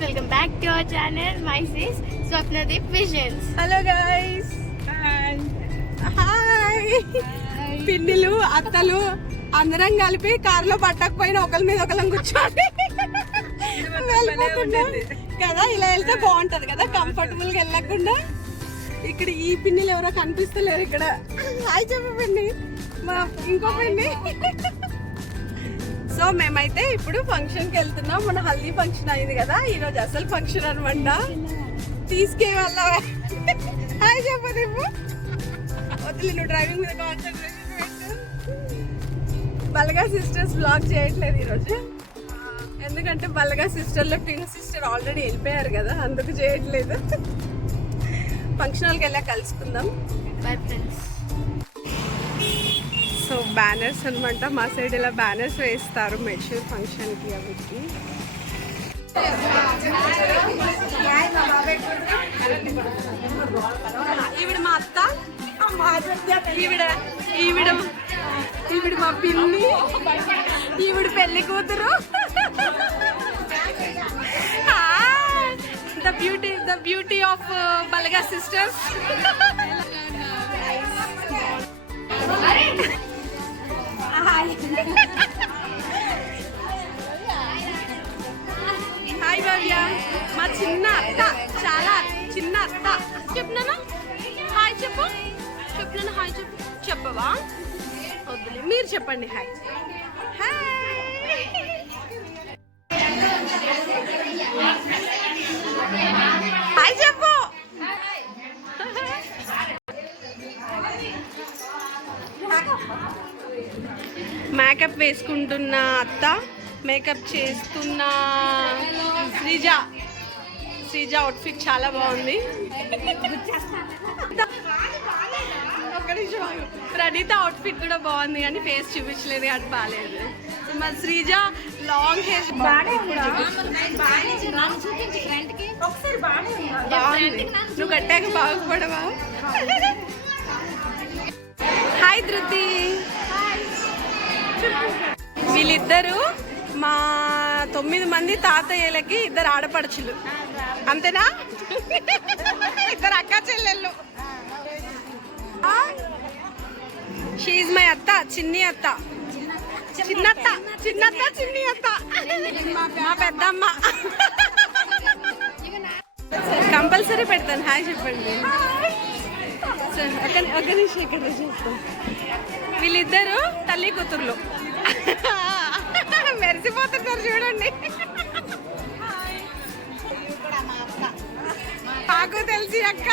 Welcome back to our channel, my sis Swapnadeep Visions. Hello guys, hi. పిన్నిలు అత్తలు అందరం కలిపి కార్లో పట్టకపోయినా ఒకరి మీద ఒకరిని కూర్చోండి వెళ్ళిపోతున్నాం కదా. ఇలా వెళ్తే బాగుంటది కదా, కంఫర్టబుల్ గా వెళ్ళకుండా. ఇక్కడ ఈ పిన్నిలు ఎవరో కనిపిస్తలేరు ఇక్కడ. హాయ్ చెప్పు పిన్ని, మా ఇంకో పిన్ని. సో మేమైతే ఇప్పుడు ఫంక్షన్ కి వెళ్తున్నాం. మన హల్దీ ఫంక్షన్ అయింది కదా, ఈరోజు అసలు ఫంక్షన్ అనమాట. తీసుకే వాళ్ళ హాయ్ చెప్పు నువ్వు. వదిలి, నువ్వు డ్రైవింగ్ మీద కాన్సన్ట్రేషన్ పెట్టు. బలగా సిస్టర్స్ బ్లాగ్ చేయట్లేదు ఈరోజు, ఎందుకంటే బలగా సిస్టర్లో ట్విన్ సిస్టర్ ఆల్రెడీ వెళ్ళిపోయారు కదా, అందుకు చేయట్లేదు. ఫంక్షన్ హాల్కి వెళ్ళా కలుసుకుందాం. Bye friends. సో బ్యానర్స్ అనమాట, మా సైడ్ ఇలా బ్యానర్స్ వేస్తారు మెచ్యూర్ ఫంక్షన్కి. అవికి ఈవిడ మా అత్త, ఈవిడ మా పిన్ని, ఈవిడ పెళ్లి కూతురు. The beauty of Balaga sisters. Hi Bhavya, మా చిన్న అత్త, చాలా చిన్న అత్త. చెప్తున్నాను హాయ్ చెప్పు, చెప్తున్నాను హాయ్ చెప్పు. చెప్పవా? వద్దులే, మీరు చెప్పండి హాయ్. హాయ్ చెప్పు. మేకప్ వేసుకుంటున్న అత్త, మేకప్ చేస్తున్న శ్రీజ. అవుట్ఫిట్ చాలా బాగుంది. ప్రణీత అవుట్ఫిట్ కూడా బాగుంది, కానీ ఫేస్ చూపించలేదు కాబట్టి బాగాలేదు. మా శ్రీజ లాంగ్ హెయిర్ బాగుంది. నువ్వు కట్టాక బాగుపడవా? హాయ్ ధృతి. వీళ్ళిద్దరు మా 9 మంది తాతయ్యలకి 2 ఆడపడుచులు, అంతేనా? 2 అక్క చెల్లెళ్ళు. షీఈ్ మై అత్త, చిన్ని అత్త, చిన్నత్త, చిన్ని అత్త, మా పెద్దమ్మ. కంపల్సరీ పెడతాను. హాయ్ చెప్పండి. ఒక నిమిషం ఇక్కడ చేస్తాం. వీళ్ళిద్దరు తల్లి కూతుర్లు మెరిసిపోతున్నారు చూడండి. నాకు తెలిసి అక్క,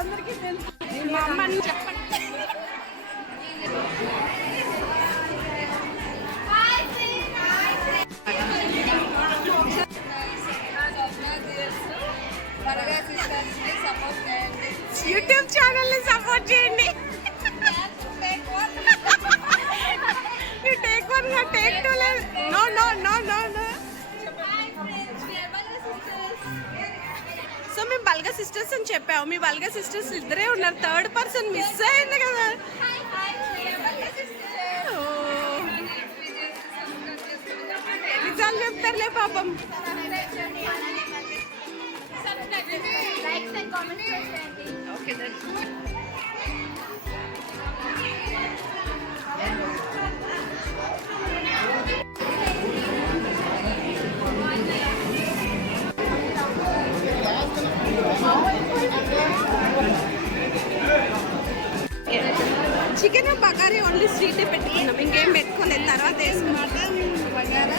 అందరికీ తెలుసు. మా అమ్మని చెప్పండి. యూట్యూబ్ ఛానల్ ని సపోర్ట్ చేయండి. టేక్ 1 టేక్ 2 లేదు. నో. సో మేము బల్గా సిస్టర్స్ అని చెప్పాము. మీ బల్గా సిస్టర్స్ ఇద్దరే ఉన్నారు, 3rd పర్సన్ మిస్ అయింది కదా. ఎన్నిసార్లు చెప్తారులే పాపం. ఓకే చికెన్ బగారీ ఓన్లీ స్వీటే పెట్టుకున్నాం, ఇంకేం పెట్టుకోలేదు. తర్వాత వేసుకున్నాం బగారా.